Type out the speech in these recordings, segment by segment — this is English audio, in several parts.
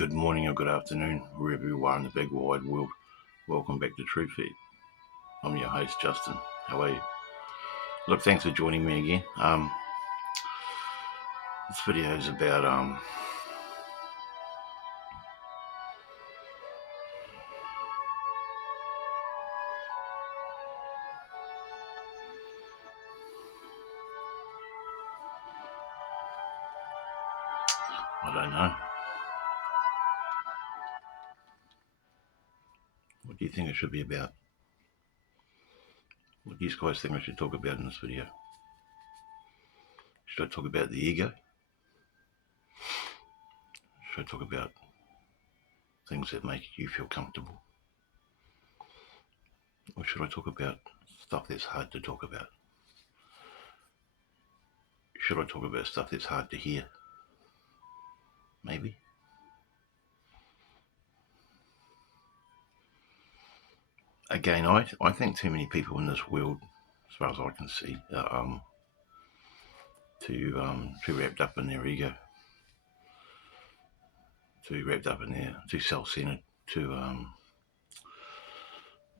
Good morning or good afternoon, wherever you are in the big wide world. Welcome back to True Feed. I'm your host, Justin. How are you? Look, thanks for joining me again. This video is about I don't know. What do you think it should be about? What do you guys think I should talk about in this video? Should I talk about the ego? Should I talk about things that make you feel comfortable? Or should I talk about stuff that's hard to talk about? Should I talk about stuff that's hard to hear? Maybe. Again, I think too many people in this world, as far as I can see, are too wrapped up in their ego, too wrapped up in their, too self-centered, too,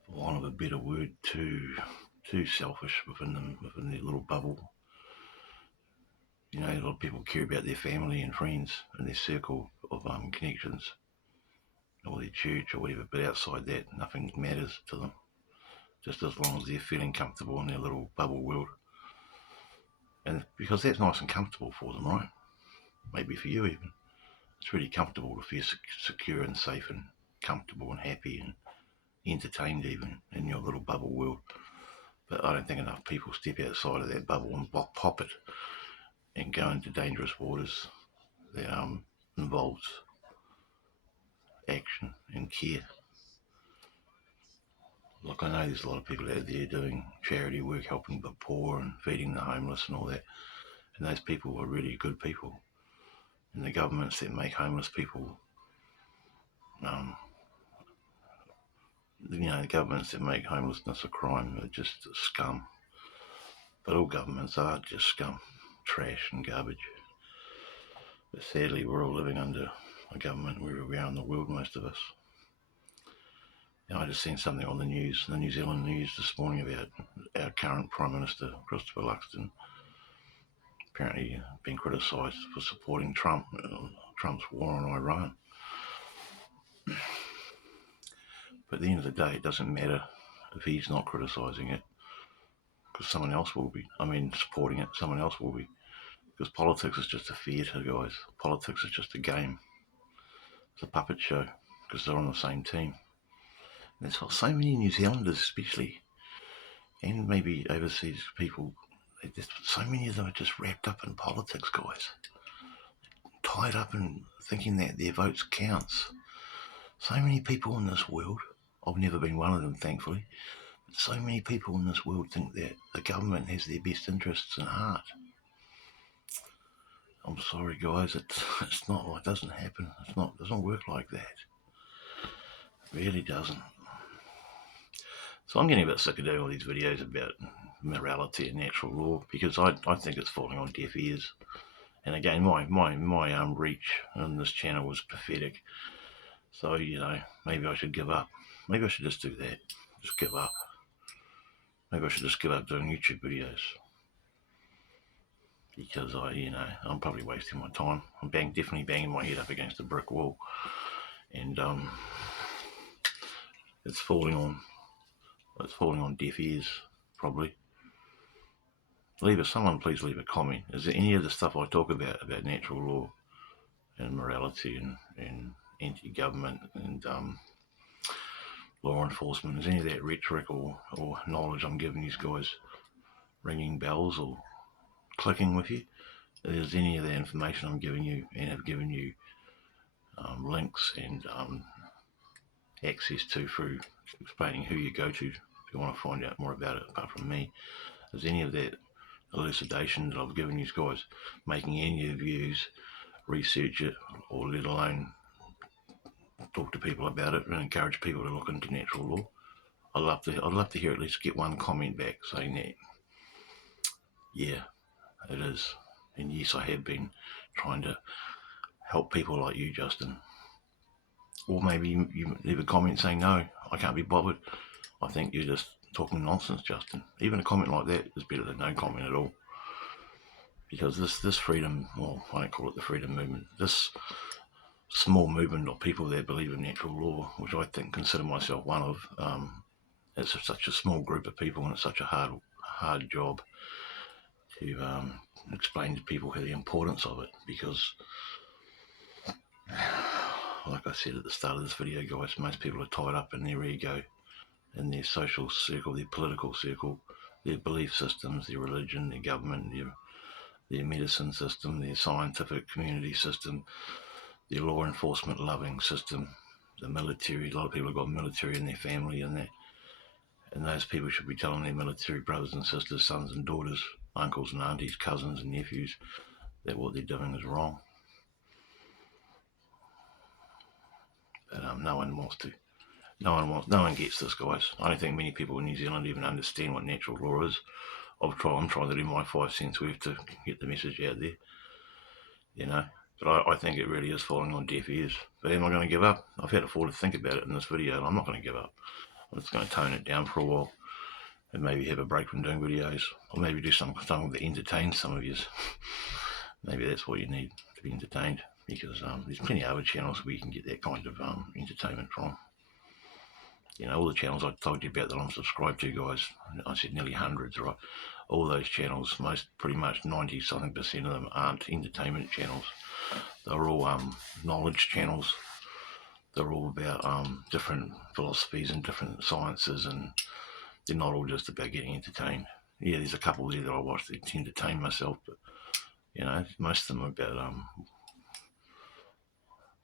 for want of a better word, too selfish within their little bubble. You know, a lot of people care about their family and friends and their circle of connections, or their church or whatever, but outside that, nothing matters to them, just as long as they're feeling comfortable in their little bubble world. And because that's nice and comfortable for them, right? Maybe for you even. It's really comfortable to feel secure and safe and comfortable and happy and entertained even in your little bubble world. But I don't think enough people step outside of that bubble and pop it and go into dangerous waters that involves action and care. Look, I know there's a lot of people out there doing charity work, helping the poor and feeding the homeless and all that, and those people are really good people. And the governments that make homeless people, the governments that make homelessness a crime are just scum. But all governments are just scum, trash and garbage. But sadly, we're all living under a government wherever we are in the world, most of us. And I just seen something on the news, the New Zealand news this morning, about our current Prime Minister, Christopher Luxon, apparently being criticised for supporting Trump's war on Iran. But at the end of the day, it doesn't matter if he's not criticising it, because someone else will be. Supporting it, someone else will be. Because politics is just a theatre, guys. Politics is just a game. It's a puppet show, because they're on the same team. And there's so many New Zealanders, especially, and maybe overseas people, so many of them are just wrapped up in politics, guys. Tied up in thinking that their votes counts. So many people in this world, I've never been one of them, thankfully, but so many people in this world think that the government has their best interests in heart. I'm sorry, guys, it's not. It doesn't happen. It doesn't work like that. It really doesn't. So I'm getting a bit sick of doing all these videos about morality and natural law, because I think it's falling on deaf ears. And again, my reach on this channel was pathetic. So, maybe I should give up. Maybe I should just do that. Just give up. Maybe I should just give up doing YouTube videos. Because I'm probably wasting my time. I'm definitely banging my head up against a brick wall. And it's falling on deaf ears, probably. Someone please leave a comment. Is there any of the stuff I talk about natural law and morality and anti-government and law enforcement, is any of that rhetoric or knowledge I'm giving these guys ringing bells or clicking with you? Is any of the information I'm giving you and have given you links and access to through explaining who you go to if you want to find out more about it apart from me, is any of that elucidation that I've given you guys making any of you research it, or let alone talk to people about it and encourage people to look into natural law? I'd love to hear at least get one comment back saying that, yeah, it is. And yes, I have been trying to help people like you, Justin, Or maybe you leave a comment saying, no, I can't be bothered. I think you're just talking nonsense, Justin. Even a comment like that is better than no comment at all. Because this freedom, well, I don't call it the freedom movement, this small movement of people that believe in natural law, which I consider myself one of, it's such a small group of people, and it's such a hard job to explain to people the importance of it, because like I said at the start of this video, guys, most people are tied up in their ego, in their social circle, their political circle, their belief systems, their religion, their government, their medicine system, their scientific community system, their law enforcement loving system, the military. A lot of people have got military in their family, and those people should be telling their military brothers and sisters, sons and daughters, uncles and aunties, cousins and nephews, that what they're doing is wrong. But no one wants to. No one gets this, guys. I don't think many people in New Zealand even understand what natural law is. I'm trying to do my 5 cents worth to get the message out there, you know. But I think it really is falling on deaf ears. But am I going to give up? I've had a thought to think about it in this video, and I'm not going to give up. I'm just going to tone it down for a while, and maybe have a break from doing videos, or maybe do something that entertains some of you. Maybe that's what you need, to be entertained, because there's plenty of other channels where you can get that kind of entertainment from. You know, all the channels I told you about that I'm subscribed to, guys, I said nearly hundreds, right? All those channels, pretty much 90-something% of them aren't entertainment channels. They're all knowledge channels. They're all about different philosophies and different sciences, and they're not all just about getting entertained. Yeah, there's a couple there that I watch that entertain myself, but, you know, most of them are about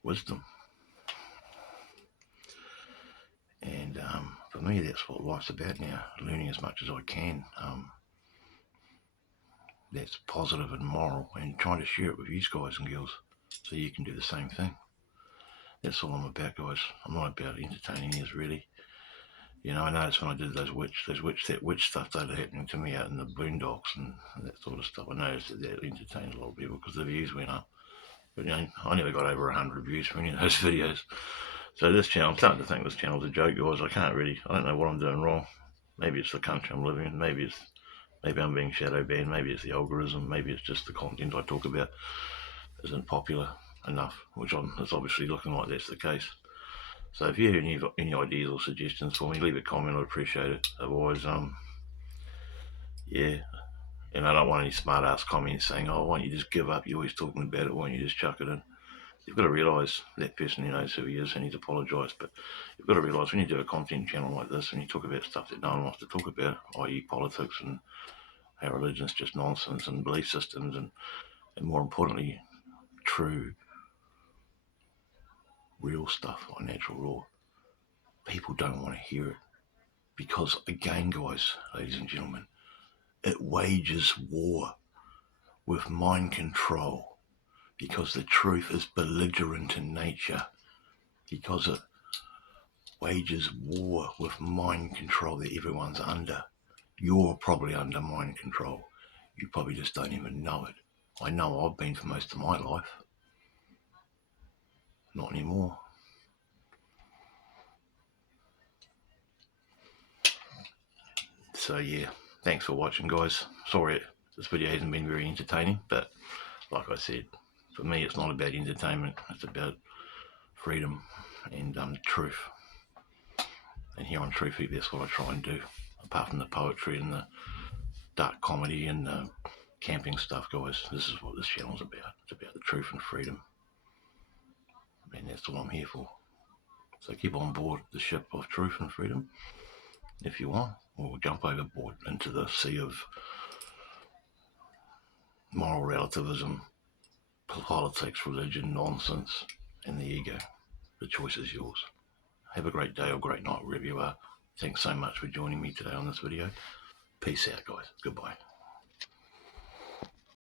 wisdom. And for me, that's what life's about now, learning as much as I can. That's positive and moral, and trying to share it with you guys and girls so you can do the same thing. That's all I'm about, guys. I'm not about entertaining you, really. You know, I noticed when I did that witch stuff started happening to me out in the boondocks and that sort of stuff. I noticed that entertained a lot of people because the views went up. But, you know, I never got over 100 views for any of those videos. So this channel, I'm starting to think this channel's a joke, guys. I don't know what I'm doing wrong. Maybe it's the country I'm living in. Maybe I'm being shadow banned. Maybe it's the algorithm. Maybe it's just the content I talk about isn't popular enough, which it's obviously looking like that's the case. So if you have any ideas or suggestions for me, leave a comment. I'd appreciate it. Otherwise, yeah. And I don't want any smart ass comments saying, oh, why don't you just give up? You're always talking about it. Why don't you just chuck it in? You've got to realise that person who knows who he is and he's apologise. But you've got to realise when you do a content channel like this and you talk about stuff that no one wants to talk about, i.e. politics and how religion's just nonsense and belief systems and more importantly, true, real stuff like natural law, people don't want to hear it. Because again, guys, ladies and gentlemen, it wages war with mind control, because the truth is belligerent in nature, because it wages war with mind control that everyone's under. You're probably under mind control. You probably just don't even know it. I know I've been for most of my life. Not anymore. So yeah, thanks for watching, guys. Sorry this video hasn't been very entertaining, but like I said, for me it's not about entertainment, it's about freedom and truth. And here on Truth Heap, that's what I try and do, apart from the poetry and the dark comedy and the camping stuff, guys. This is what this channel's about. It's about the truth and freedom, and that's what I'm here for. So keep on board the ship of truth and freedom if you want, or jump overboard into the sea of moral relativism, politics, religion, nonsense, and the ego. The choice is yours. Have a great day or great night wherever you are. Thanks so much for joining me today on this video. Peace out, guys. Goodbye.